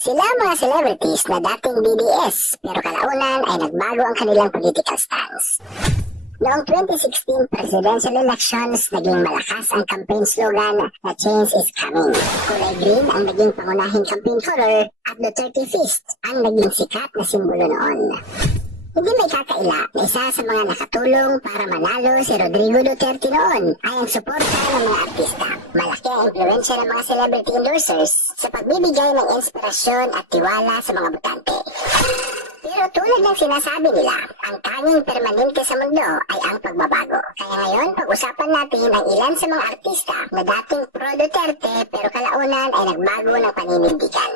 Sila ang mga celebrities na dating DDS pero kalaunan ay nagbago ang kanilang political stance. Noong 2016 presidential elections, naging malakas ang campaign slogan na change is coming. Kulay green ang naging pangunahing campaign color at Duterte Fist ang naging sikat na simbolo noon. Hindi may kakaila na isa sa mga nakatulong para manalo si Rodrigo Duterte noon ay ang suporta ng mga artista. Malaki ang impluensya ng mga celebrity endorsers sa pagbibigay ng inspirasyon at tiwala sa mga botante. Pero tulad ng sinasabi nila, ang tanging permanente sa mundo ay ang pagbabago. Kaya ngayon, pag-usapan natin ang ilan sa mga artista na dating pro-Duterte pero kalaunan ay nagbago ng paninindigan.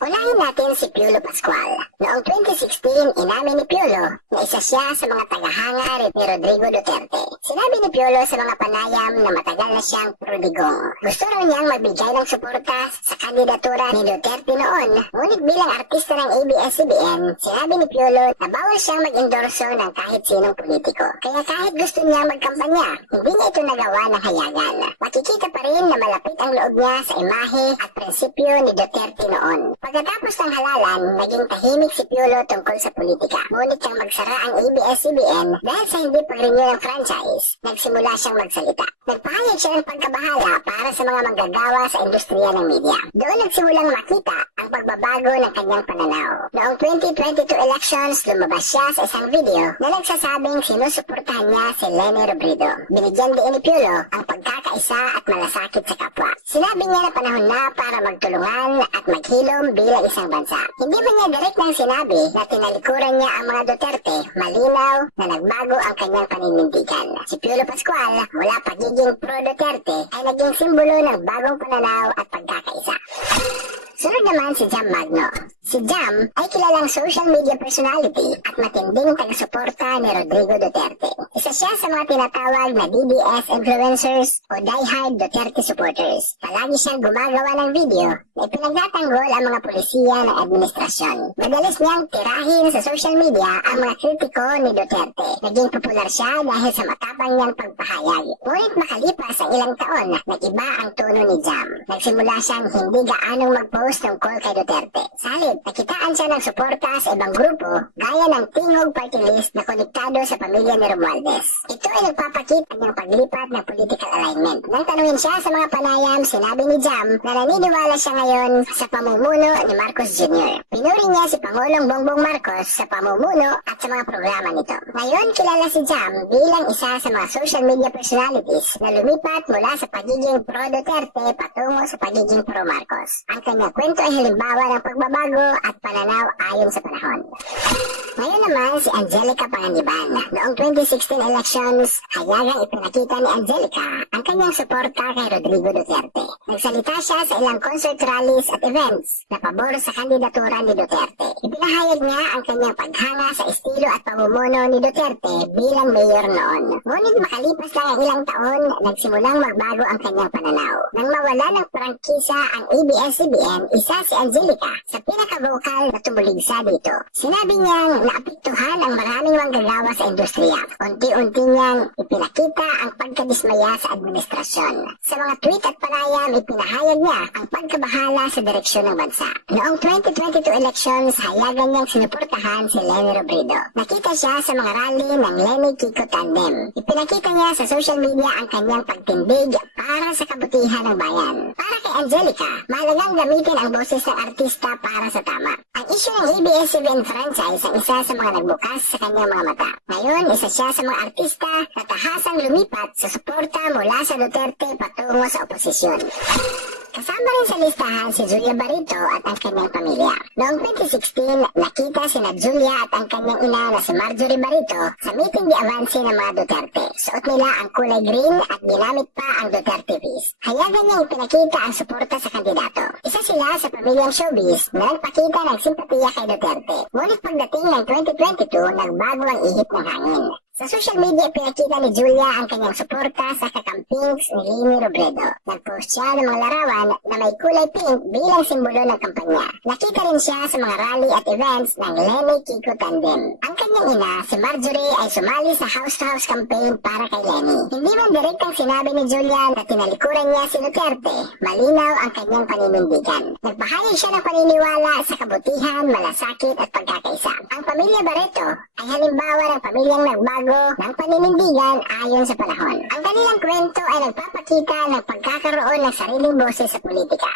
Unahin natin si Piolo Pascual. Noong 2016, inamin ni Piolo na isa siya sa mga tagahanga ni Rodrigo Duterte. Sinabi ni Piolo sa mga panayam na matagal na siyang prodigong. Gusto raw niyang magbigay ng suporta sa kandidatura ni Duterte noon, ngunit bilang artista ng ABS-CBN, sinabi ni Piolo na bawal siyang mag-endorso ng kahit sinong politiko. Kaya kahit gusto niyang magkampanya, hindi niya ito nagawa ng hayagan. Makikita pa rin na malapit ang loob niya sa imahe at prinsipyo ni Duterte noon. Pagkatapos ng halalan, naging tahimik si Piolo tungkol sa politika. Ngunit siyang magsara ang ABS-CBN dahil sa hindi pag-renew ng franchise, nagsimula siyang magsalita. Nagpahayag siya ng pagkabahala para sa mga manggagawa sa industriya ng media. Doon nagsimulang makita ang pagbabago ng kanyang pananaw. Noong 2022 elections, lumabas siya sa isang video na nagsasabing sinusuportahan niya si Leni Robredo. Binigyan din ni Piolo ang pagkakaisa at malasakit sa kapwa. Sinabi niya na panahon na para magtulungan at maghilom bilang isang bansa. Hindi man niya direct nang sinabi na tinalikuran niya ang mga Duterte, malinaw na nagbago ang kanyang paninindigan. Si Piolo Pascual, mula pagiging pro-Duterte, ay naging simbolo ng bagong pananaw at pagkakaisa. Sunod naman si Jam Magno. Si Jam ay kilalang social media personality at matinding taga-suporta ni Rodrigo Duterte. Isa siya sa mga tinatawag na DDS influencers o diehard Duterte supporters. Palagi siyang gumagawa ng video na ipinagtatanggol ang mga polisiya ng administrasyon. Madalas niyang tirahin sa social media ang mga kritiko ni Duterte. Naging popular siya dahil sa matapang niyang pagpahayag. Ngunit makalipas ang ilang taon, nag-iba ang tono ni Jam. Nagsimula siyang hindi gaanong mag-post tungkol kay Duterte. Salit, nakitaan siya ng suporta sa ibang grupo gaya ng Tingog Party List na konektado sa pamilya ni Romualdez. Ito ay nagpapakita ng paglipat ng political alignment. Nang tanungin siya sa mga panayam, sinabi ni Jam na naniniwala siya ngayon sa pamumuno ni Marcos Jr. Pinuri niya si Pangulong Bongbong Marcos sa pamumuno at sa mga programa nito. Ngayon, kilala si Jam bilang isa sa mga social media personalities na lumipat mula sa pagiging pro-Duterte patungo sa pagiging pro-Marcos. Ang kanyang kwento ay halimbawa ng pagbabago at pananaw ayon sa panahon. Ngayon naman si Angelica Panganiban. Noong 2016 elections, hayagang ipinakita ni Angelica ang kanyang suporta kay Rodrigo Duterte. Nagsalita siya sa ilang concert rallies at events na pabor sa kandidatura ni Duterte. Ipinahayag niya ang kanyang paghanga sa estilo at pamumuno ni Duterte bilang mayor noon. Ngunit makalipas lang ang ilang taon, nagsimulang magbago ang kanyang pananaw. Nang mawala ng prangkisa ang ABS-CBN, isa si Angelica sa pinaka-vocal na tumuligsa dito. Sinabi niyang naapektuhan ang maraming manggagawa sa industriya. Unti-unti niyang ipinakita ang pagkadismaya sa administrasyon. Sa mga tweet at panayam, ipinahayag niya ang pagkabahala sa direksyon ng bansa. Noong 2022 elections, hayagan niyang sinuportahan si Leni Robredo. Nakita siya sa mga rally ng Leni Kiko Tandem. Ipinakita niya sa social media ang kanyang pagtindig para sa kabutihan ng bayan. Para kay Angelica, mahalagang gamitin ang boses ng artista para sa tama. Ang issue ng ABS-CBN franchise ang isa sa mga nagbukas sa kanyang mga mata. Ngayon, isa siya sa mga artista na tahasang lumipat sa suporta mula sa Duterte patungo sa oposisyon. Kasama rin sa listahan si Julia Barito at ang kanyang pamilya. Noong 2016, nakita sina Julia at ang kanyang ina na si Marjorie Barito sa meeting di avance ng mga Duterte. Suot nila ang kulay green at ginamit pa ang Duterte Fist. Hayagan niyang pinakita ang suporta sa kandidato. Isa sila sa pamilyang showbiz na nagpakita ng simpatiya kay Duterte. Ngunit pagdating ng 2022, nagbago ang ihip ng hangin. Sa social media, pinakita ni Julia ang kanyang suporta sa kakampings ni Leni Robredo. Nag-post siya ng mga larawan na may kulay pink bilang simbolo ng kampanya. Nakita rin siya sa mga rally at events ng Leni Kiko Tandem. Ang kanyang ina, si Marjorie, ay sumali sa house-to-house campaign para kay Leni. Hindi man direktang sinabi ni Julia na tinalikuran niya si Duterte, malinaw ang kanyang paninindigan. Nagpahayag siya ng paniniwala sa kabutihan, malasakit at pagkakaisa. Ang pamilya Barreto ay halimbawa ng pamilyang nagbago ng paninindigan ayon sa panahon. Ang kanilang kwento ay nagpapakita ng pagkakaroon ng sariling boses sa politika.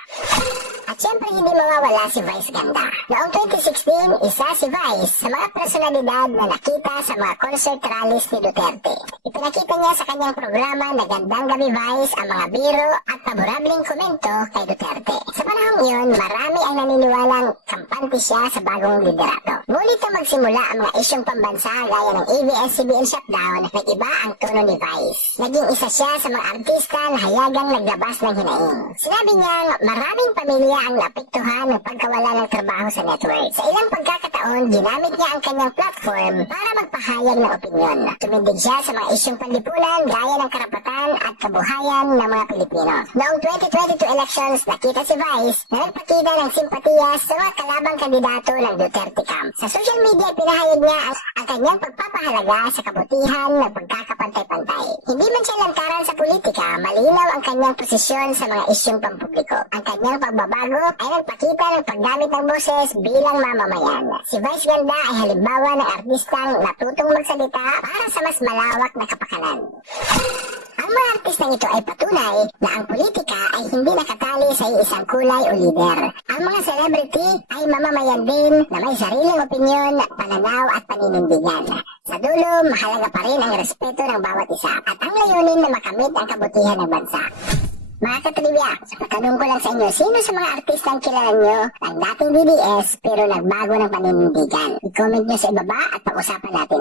At syempre hindi mawawala si Vice Ganda. Noong 2016, isa si Vice sa mga personalidad na nakita sa mga concert rallies ni Duterte. Ipinakita niya sa kanyang programa na Gandang Gabi Vice ang mga biro at paborableng komento kay Duterte. Sa panahong iyon, marami ang naniniwalang kampante siya sa bagong liderato. Ngunit na magsimula ang mga isyong pambansa gaya ng ABS-CBN shutdown, nag-iba ang tono ni Vice. Naging isa siya sa mga artista na hayagang naglabas ng hinaing. Sinabi niyang maraming pamilya ang naapektuhan ng pagkawala ng trabaho sa network. Sa ilang pagkakataon, ginamit niya ang kanyang platform para magpahayag ng opinyon. Tumindig siya sa mga isyong panlipunan gaya ng karapatan at kabuhayan ng mga Pilipino. Noong 2022 elections, nakita si Vice na nagpakita ng simpatiya sa mga kalabang kandidato ng Duterte camp. Sa social media, pinahayag niya ang kanyang pagpapahalaga sa kabutihan ng pagkakapantay-pantay. Hindi man siya lantaran sa politika, malinaw ang kanyang posisyon sa mga isyong pampubliko. Ang kanyang pagbabago ay nagpakita ng paggamit ng boses bilang mamamayan. Si Vice Ganda ay halimbawa ng artistang natutong magsalita para sa mas malawak na kapakanan. Ang mga artistang ito ay patunay na ang politika ay hindi nakatali sa isang kulay o lider. Ang mga celebrity ay mamamayan din na may sariling opinyon, pananaw at paninindigan. Sa dulo, mahalaga pa rin ang respeto ng bawat isa at ang layunin na makamit ang kabutihan ng bansa. Mga katribya, patanong ko lang sa inyo, sino sa mga artistang kilala nyo ang dating DDS pero nagbago ng paninindigan? I-comment nyo sa ibaba at pag-usapan natin.